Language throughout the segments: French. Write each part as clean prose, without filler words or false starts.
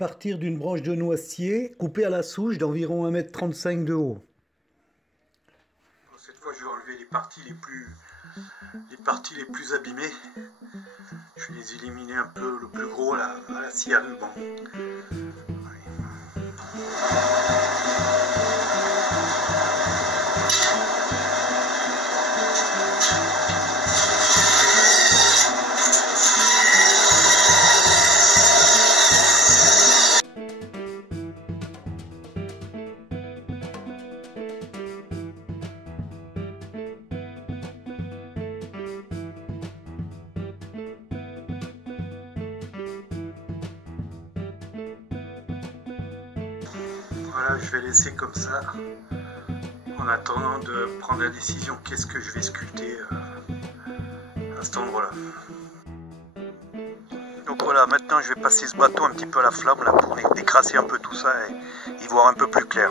partir d'une branche de noisetier coupée à la souche d'environ 1,35 m de haut. Cette fois, je vais enlever les parties les plus abîmées. Je vais les éliminer un peu le plus gros à la scie à ruban. Voilà, je vais laisser comme ça en attendant de prendre la décision qu'est-ce que je vais sculpter à cet endroit-là. Donc voilà, maintenant je vais passer ce bâton un petit peu à la flamme là, pour décrasser un peu tout ça et y voir un peu plus clair.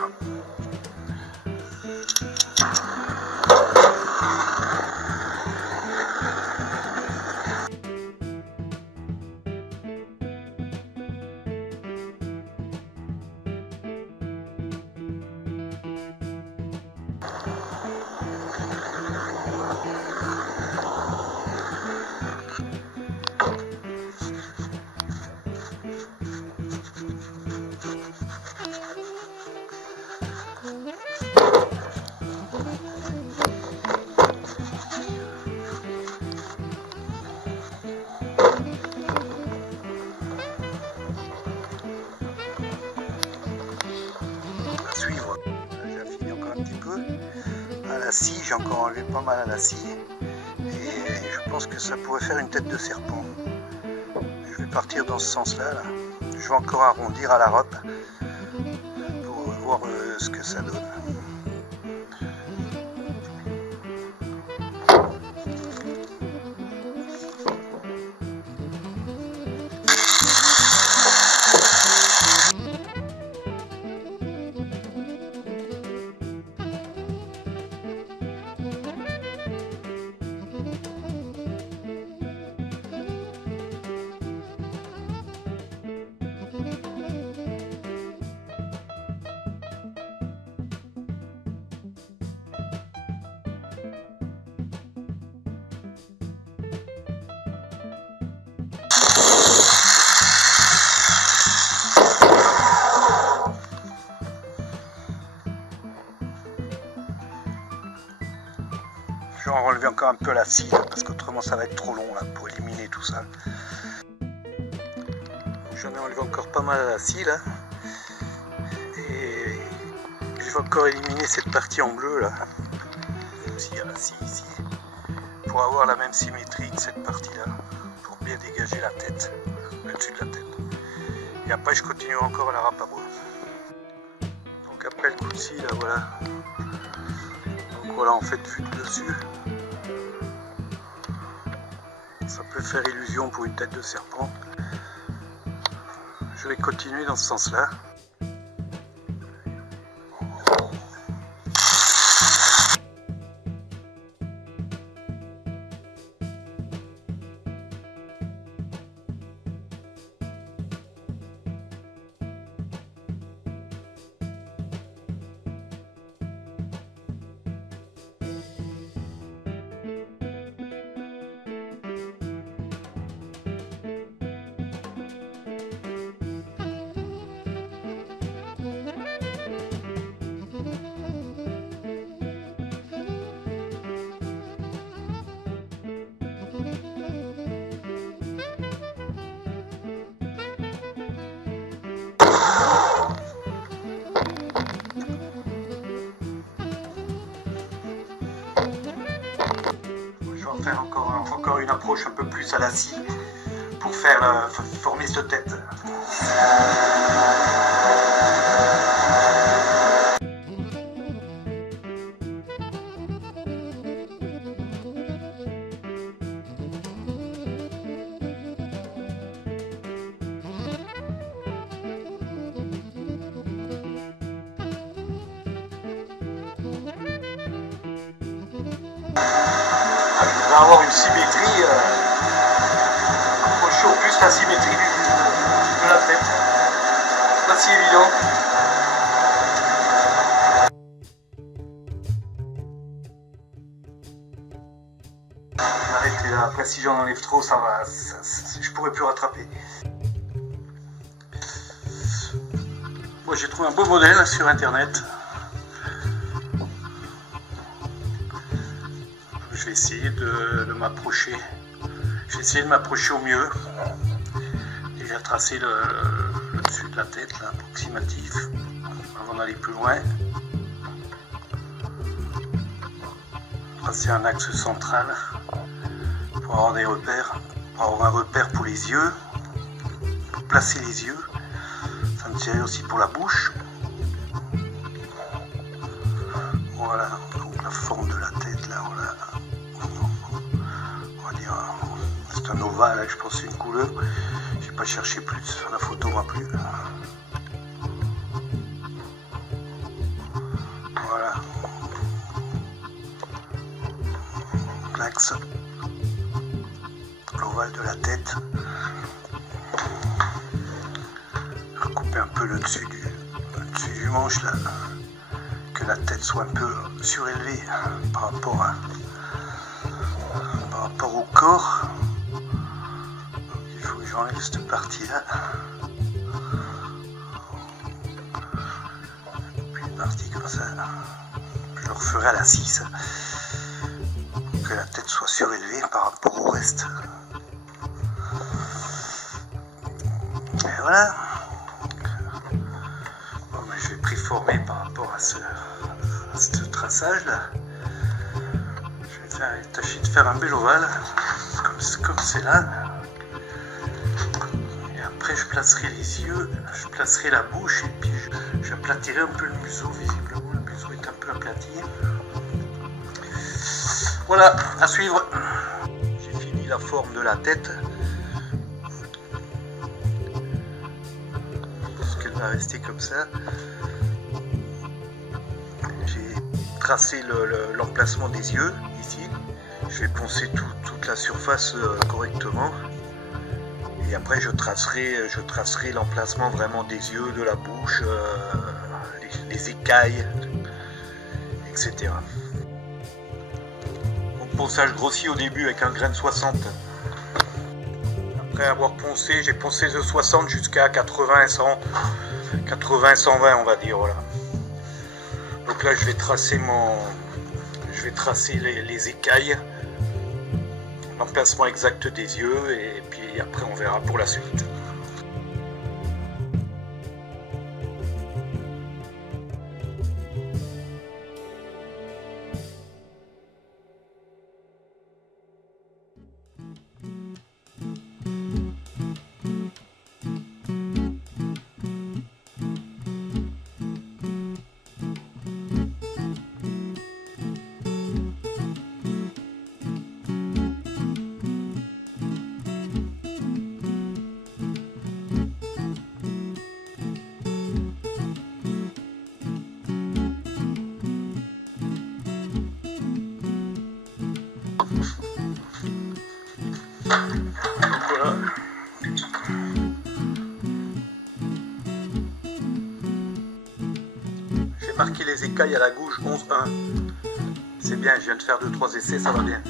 À la scie, j'ai encore enlevé pas mal à la scie et je pense que ça pourrait faire une tête de serpent. Je vais partir dans ce sens-là. Là. Je vais encore arrondir à la robe pour voir ce que ça donne. Je vais en relever encore un peu la scie là, parce qu'autrement ça va être trop long là, pour éliminer tout ça. J'en ai enlevé encore pas mal à la scie là. Et je vais encore éliminer cette partie en bleu là. Aussi à la scie ici. Pour avoir la même symétrie que cette partie là. Pour bien dégager la tête. Le dessus de la tête. Et après je continue encore à la râpe à bois. Donc après le coup de scie là voilà. Donc voilà en fait vue de dessus. Ça peut faire illusion pour une tête de serpent. Je vais continuer dans ce sens-là. Faire encore une approche un peu plus à la scie pour faire former cette tête. On va avoir une symétrie, approcher au plus la symétrie de la tête. si évident. Arrêtez là, après si j'en enlève trop, ça va, je pourrais plus rattraper. Moi j'ai trouvé un beau modèle sur internet. Je vais essayer de m'approcher. Je vais essayer de m'approcher au mieux. Déjà tracer le dessus de la tête, l'approximatif, avant d'aller plus loin. Tracer un axe central pour avoir des repères, pour avoir un repère pour les yeux, pour placer les yeux. Ça me sert aussi pour la bouche. Voilà, donc la forme de la tête là, on va dire, c'est un ovale, je pense c'est une couleur. J'ai pas cherché plus, sur la photo m'a plu. Voilà. L'axe, l'ovale de la tête. Recouper un peu le dessus du manche là, que la tête soit un peu surélevée par rapport au corps. Donc, il faut que j'enlève cette partie là. Puis une partie comme ça. Je le referai à la 6. Pour que la tête soit surélevée par rapport au reste. Et voilà. Bon, ben, je vais préformer par rapport à ce traçage là. Je vais tâcher de faire un bel ovale comme c'est là. Et après je placerai les yeux, je placerai la bouche et puis j'aplatirai un peu le museau. Visiblement le museau est un peu aplati. Voilà, à suivre. J'ai fini la forme de la tête. Parce qu'elle va rester comme ça. J'ai tracé l'emplacement des yeux ici. Je vais poncer toute la surface correctement. Et après je tracerai l'emplacement vraiment des yeux, de la bouche, les écailles, etc. Donc ponçage grossier au début avec un grain de 60. Après avoir poncé, j'ai poncé de 60 jusqu'à 80, 120 on va dire, voilà. Donc là je vais tracer les écailles, l'emplacement exact des yeux et puis après on verra pour la suite. Donc voilà. J'ai marqué les écailles à la gauche 11-1. C'est bien, je viens de faire 2-3 essais, ça va bien.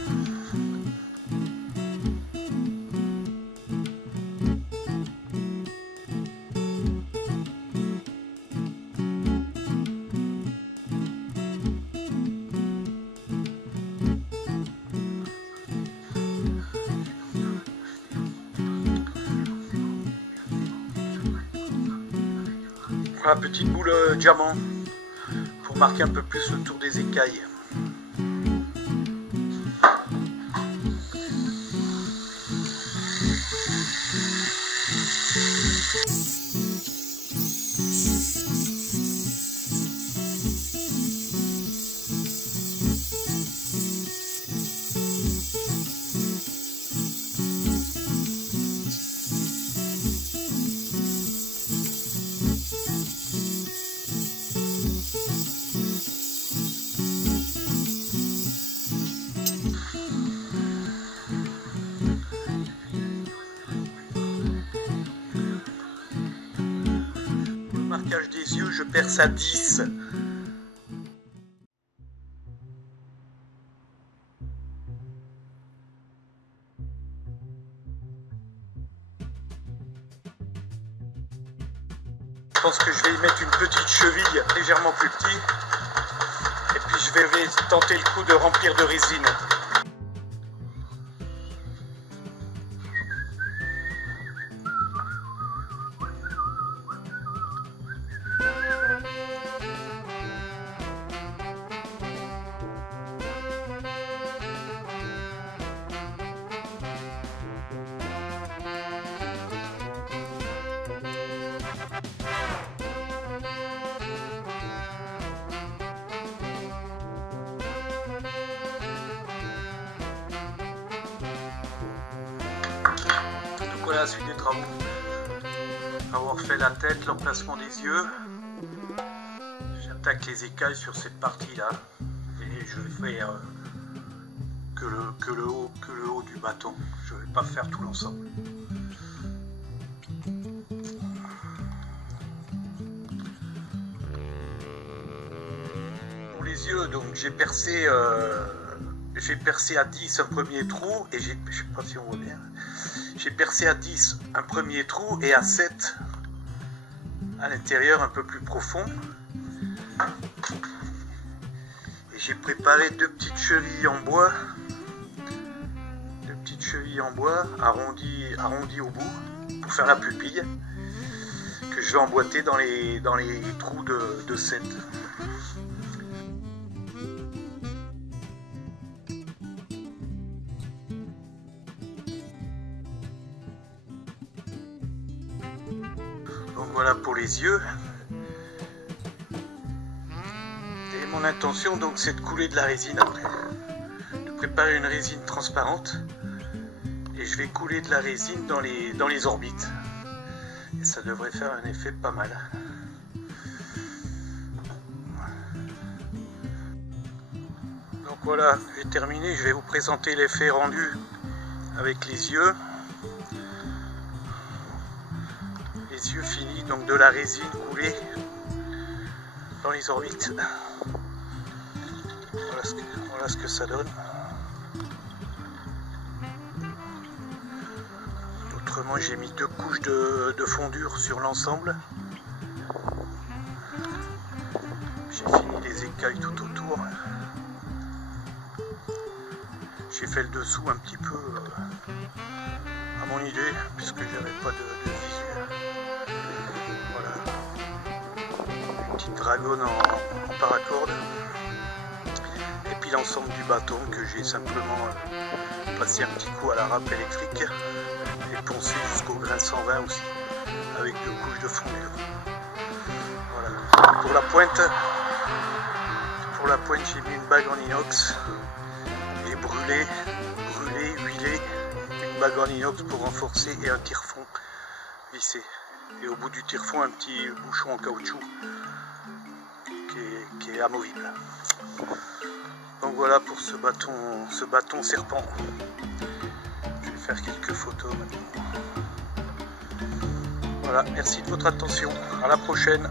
Voilà, petite boule diamant pour marquer un peu plus le tour des écailles. blocage des yeux, je perce à 10. Je pense que je vais y mettre une petite cheville légèrement plus petite. Et puis je vais tenter le coup de remplir de résine. Voilà la suite des travaux. Avoir fait la tête, l'emplacement des yeux, j'attaque les écailles sur cette partie là et je vais faire que le haut du bâton. Je ne vais pas faire tout l'ensemble. Pour les yeux, donc j'ai percé à 10 un premier trou et je ne sais pas si on voit bien. J'ai percé à 10 un premier trou et à 7 à l'intérieur un peu plus profond. Et j'ai préparé deux petites chevilles en bois. Arrondies au bout pour faire la pupille. Que je vais emboîter dans les trous de 7. Donc voilà pour les yeux. Et mon intention donc c'est de couler de la résine après. De préparer une résine transparente. Et je vais couler de la résine dans les orbites. Et ça devrait faire un effet pas mal. Donc voilà, j'ai terminé. Je vais vous présenter l'effet rendu avec les yeux. Les yeux finis, donc de la résine coulée dans les orbites. Voilà ce que ça donne. Autrement, j'ai mis 2 couches de fondure sur l'ensemble. J'ai fini les écailles tout autour. J'ai fait le dessous un petit peu à mon idée, puisque j'avais pas de visu. Voilà. Une petite dragonne en paracorde. Et puis l'ensemble du bâton que j'ai simplement passé un petit coup à la râpe électrique. Et poncé jusqu'au grain 120 aussi, avec 2 couches de fondure. Voilà. Pour la pointe, j'ai mis une bague en inox et brûlé, huilé, une bague en inox pour renforcer et un tire-fond vissé. Et au bout du tire-fond, un petit bouchon en caoutchouc qui est amovible. Donc voilà pour ce bâton serpent. Je vais faire quelques photos maintenant. Voilà, merci de votre attention. À la prochaine.